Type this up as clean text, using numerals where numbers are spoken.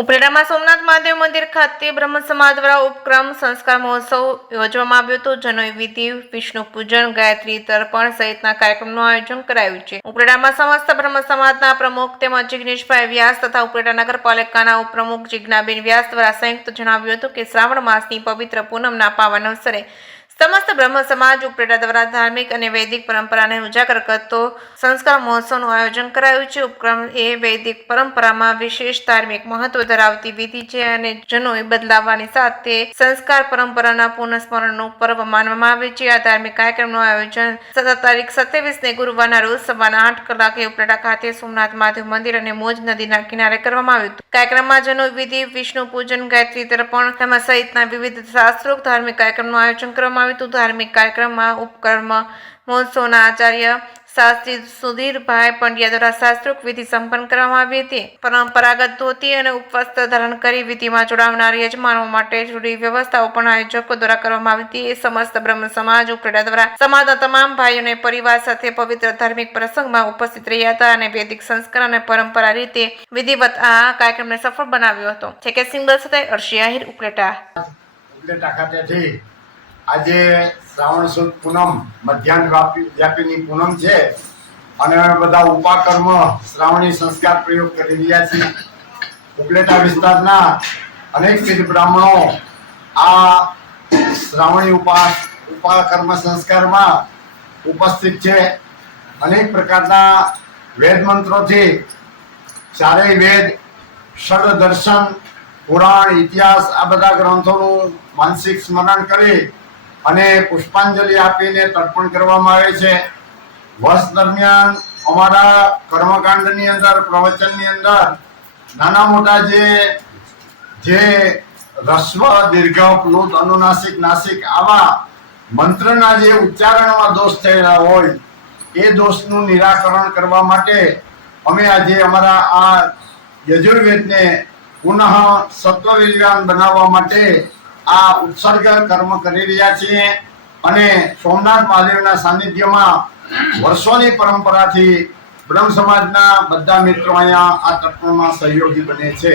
ઉપલેટામાં સોમનાથ મહાદેવ મંદિર ખાતે બ્રહ્મ સમાજ દ્વારા ઉપક્રમ સંસ્કાર મહોત્સવ યોજવામાં આવ્યો હતો. જનોઈ વિધિ, વિષ્ણુ પૂજન, ગાયત્રી તર્પણ સહિતના કાર્યક્રમનું આયોજન કરાયું છે. ઉપલેટામાં સમસ્ત બ્રહ્મ સમાજના પ્રમુખ તેમજ જિગ્નેશભાઈ વ્યાસ તથા ઉપલેટા નગરપાલિકાના ઉપપ્રમુખ જિજ્ઞાબેન વ્યાસ દ્વારા સંયુક્ત જણાવ્યું હતું કે શ્રાવણ માસની પવિત્ર પૂનમના પાવન અવસરે સમસ્ત બ્રહ્મ સમાજ ઉપલેટા દ્વારા ધાર્મિક અને વૈદિક પરંપરાને ઉજાગર કરતો સંસ્કાર મહોત્સવનું આયોજન કરાયું છે. ઉપક્રમ એ વૈદિક પરંપરામાં વિશેષ ધાર્મિક મહત્વ ધરાવતી વિધિ છે અને જનોઈ બદલાવવાની સાથે સંસ્કાર પરંપરાના પુનઃસ્મરણનું પર્વ માનવામાં આવે છે. આ ધાર્મિક કાર્યક્રમનું આયોજન તારીખ 27 ગુરુવારના રોજ સવારના 8 કલાકે ઉપલેટા ખાતે સોમનાથ મહાદેવ મંદિર અને મોજ નદીના કિનારે કરવામાં આવ્યું હતું. કાર્યક્રમમાં જનોઈ વિધિ, વિષ્ણુ પૂજન, ગાયત્રી તર્પણ તેમજ સહિતના વિવિધ શાસ્ત્રોક્ત ધાર્મિક કાર્યક્રમનું આયોજન કરવામાં આવ્યું હતું. ધાર્મિક કાર્યક્રમમાં ઉપકર્મ મહોત્સવના આચાર્ય શાસ્ત્રી સુધીરભાઈ પંડ્યા દ્વારા શાસ્ત્રોક્ત વિધિ સંપન્ન કરવામાં આવી હતી. પરંપરાગત ધોતી અને ઉપવસ્ત્ર ધારણ કરી વિધિમાં જોડાવનાર યજમાનો માટે જરૂરી વ્યવસ્થાઓ પણ આયોજકો દ્વારા કરવામાં આવી હતી. એ સમસ્ત બ્રહ્મ સમાજ ઉપલેટા દ્વારા સમાજના તમામ ભાઈઓને પરિવાર સાથે પવિત્ર ધાર્મિક પ્રસંગમાં ઉપસ્થિત રહ્યા હતા અને વૈદિક સંસ્કાર અને પરંપરા રીતે વિધિવત આ કાર્યક્રમને સફળ બનાવ્યો હતો. કે સિંગલ સાથે અર્શી આહિર, ઉપલેટા. આજે શ્રાવણ સુદ પૂનમ મધ્યાહન વ્યાપીની પૂનમ છે અને બધા ઉપાકર્મ શ્રાવણી સંસ્કાર પ્રયોગ કરી રહ્યા છીએ. ઉપલેટા વિસ્તારના અનેક બ્રાહ્મણો આ શ્રાવણી ઉપાકર્મ સંસ્કારમાં ઉપસ્થિત છે. અનેક પ્રકારના વેદ મંત્રોથી ચારેય વેદ, ષડ દર્શન, પુરાણ, ઇતિહાસ આ બધા ગ્રંથોનું માનસિક સ્મરણ કરી અને પુષ્પાંજલિ આપીને તર્પણ કરવામાં આવે છે. વર્ષ દરમિયાન અમારા કર્મકાંડની અંદર, પ્રવચનની અંદર નાના મોટા જે રસ્વ, દીર્ઘ, પ્લુત, અનુનાસિક, નાસિક આવા મંત્રના જે ઉચ્ચારણમાં દોષ થયેલા હોય એ દોષનું નિરાકરણ કરવા માટે અમે આજે અમારા આ યજુર્વેદને પુનઃ સત્વવિજ્ઞાન બનાવવા માટે આ ઉત્સર્ગ કર્મ કરી રહ્યા છીએ અને સોમનાથ મહાદેવના સાનિધ્યમાં વર્ષોની પરંપરાથી બ્રહ્મ સમાજના બધા મિત્રો અહીંયા આ તર્પણમાં સહયોગી બને છે.